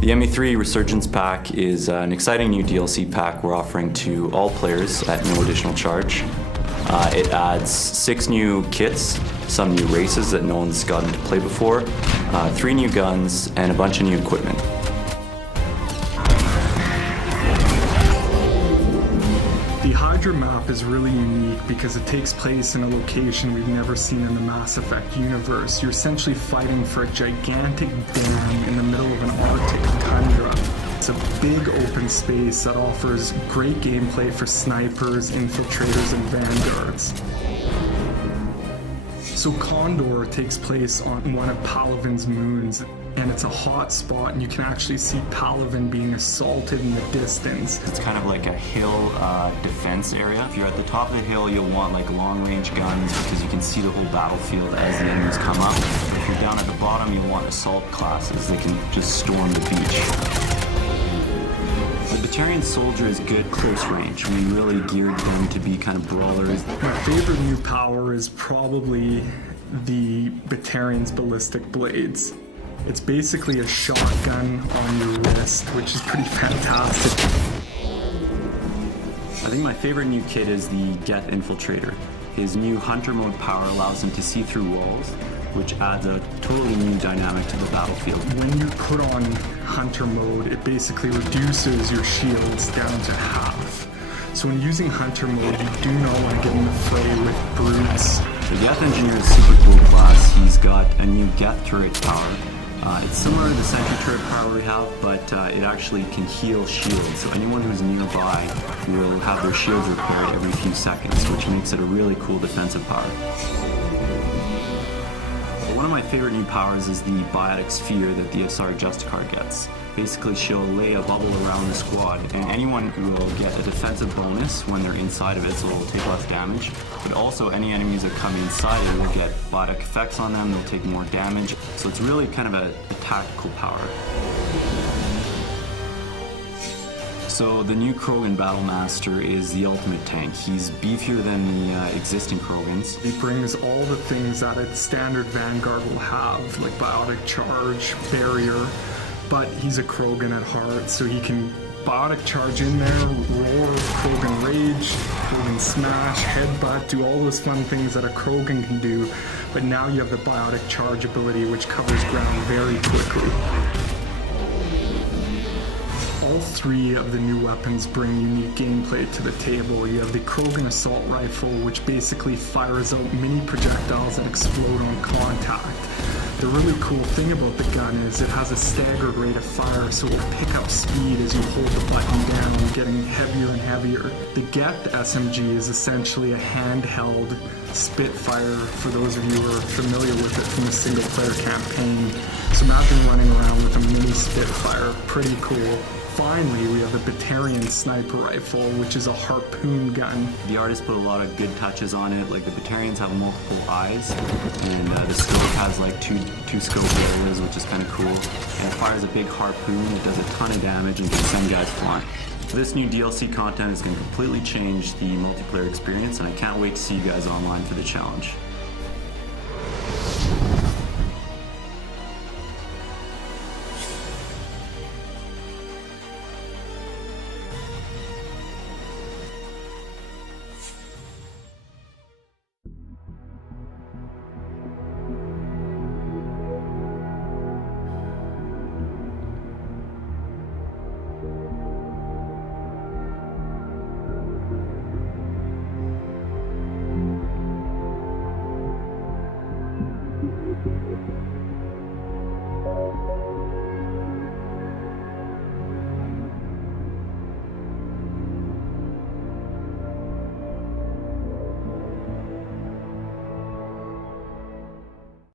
The ME3 Resurgence pack is an exciting new DLC pack we're offering to all players at no additional charge. It adds 6 new kits, some new races that no one's gotten to play before, 3 new guns, and a bunch of new equipment. The Hydra map is really unique because it takes place in a location we've never seen in the Mass Effect universe. You're essentially fighting for a gigantic dam in the middle of an Arctic tundra. It's a big open space that offers great gameplay for snipers, infiltrators, and vanguards. So Condor takes place on one of Palaven's moons, and it's a hot spot, and you can actually see Palaven being assaulted in the distance. It's kind of like a hill defense area. If you're at the top of the hill, you'll want like long-range guns because you can see the whole battlefield as the enemies come up. If you're down at the bottom, you'll want assault classes that can just storm the beach. The Batarian soldier is good close range. We really geared them to be kind of brawlers. My favorite new power is probably the Batarian's ballistic blades. It's basically a shotgun on your wrist, which is pretty fantastic. I think my favorite new kit is the Geth Infiltrator. His new hunter mode power allows him to see through walls, which adds a totally new dynamic to the battlefield. When you put on hunter mode, it basically reduces your shields down to half. So when using hunter mode, you do not want to get in the fray with brutes. The Geth Engineer is super cool class. He's got a new Geth turret power. It's similar to the sentry turret power we have, but it actually can heal shields. So anyone who's nearby will have their shields repaired every few seconds, which makes it a really cool defensive power. One of my favorite new powers is the Biotic Sphere that the SR Justicar gets. Basically, she'll lay a bubble around the squad, and anyone will get a defensive bonus when they're inside of it, so it'll take less damage. But also, any enemies that come inside it will get biotic effects on them, they'll take more damage. So it's really kind of a tactical power. So the new Krogan Battlemaster is the ultimate tank. He's beefier than the existing Krogans. He brings all the things that a standard Vanguard will have, like biotic charge, barrier, but he's a Krogan at heart, so he can biotic charge in there, roar, Krogan rage, Krogan smash, headbutt, do all those fun things that a Krogan can do, but now you have the biotic charge ability, which covers ground very quickly. All 3 of the new weapons bring unique gameplay to the table. You have the Krogan Assault Rifle, which basically fires out mini projectiles that explode on contact. The really cool thing about the gun is it has a staggered rate of fire, so it will pick up speed as you hold the button down, getting heavier and heavier. The Geth SMG is essentially a handheld Spitfire, for those of you who are familiar with it from the single-player campaign. So imagine running around with a mini Spitfire, pretty cool. Finally, we have the Batarian Sniper Rifle, which is a harpoon gun. The artist put a lot of good touches on it. Like the Batarians have multiple eyes, and the scope has like two scope areas, which is kind of cool. And it fires a big harpoon. It does a ton of damage and can send guys flying. This new DLC content is going to completely change the multiplayer experience, and I can't wait to see you guys online for the challenge.